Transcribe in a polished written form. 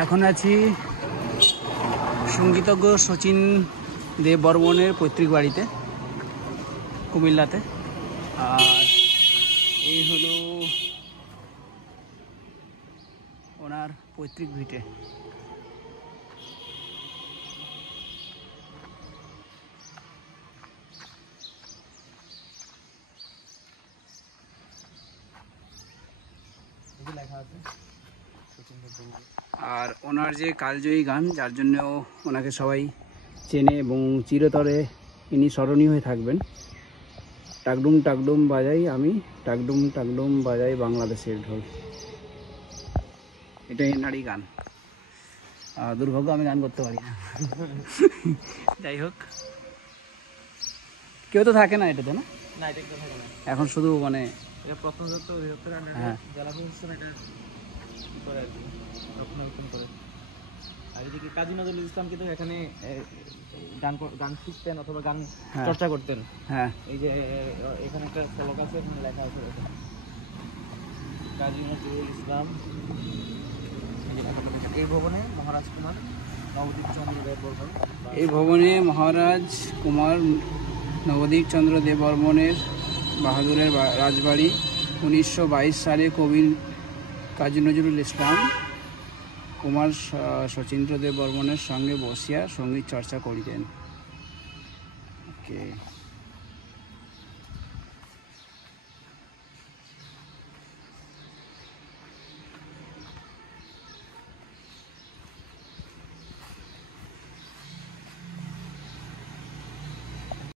এখন আছি সঙ্গীতজ্ঞ শচীন দেব বর্মনের পৈতৃক বাড়িতে কুমিল্লাতে। আর এই হলো ওনার পৈতৃক ভিটে। আর ওনার যে কালজয়ী গান, যার জন্য ওনাকে সবাই চেনে এবং চিরতরে ইনি স্মরণীয় হয়ে থাকবেন। টাকডুম টাকডুম বাজাই আমি, টাকডুম টাকডুম বাজাই বাংলাদেশের ঢোল, এটাই এনারই গান। দুর্ভাগ্য আমি গান করতে পারি না। যাই হোক, কেউ তো থাকে না এটাতে, না এটা কেউ থাকে না এখন, শুধু মানে প্রথম হ্যাঁ জেলা প্রশাসন এটা করে আর কি রক্ষণাবেক্ষণ করে। আর এদিকে কাজী নজরুল ইসলাম কিন্তু এখানে গান শিখতেন অথবা গান চর্চা করতেন। হ্যাঁ, এই যে এখানে একটা ফলক আছে, এখানে লেখা আছে কাজী নজরুল ইসলাম। এই ভবনে মহারাজ কুমার নবদ্বীপ চন্দ্র দেব বর্মন, এই ভবনে মহারাজ কুমার নবদ্বীপ চন্দ্র দেব বর্মনের বাহাদুরের রাজবাড়ি 1922 সালে কবি কাজী নজরুল ইসলাম কুমার শচীন্দ্র দেব বর্মনের সঙ্গে বসিয়া সঙ্গীত চর্চা করিতেন। ওকে।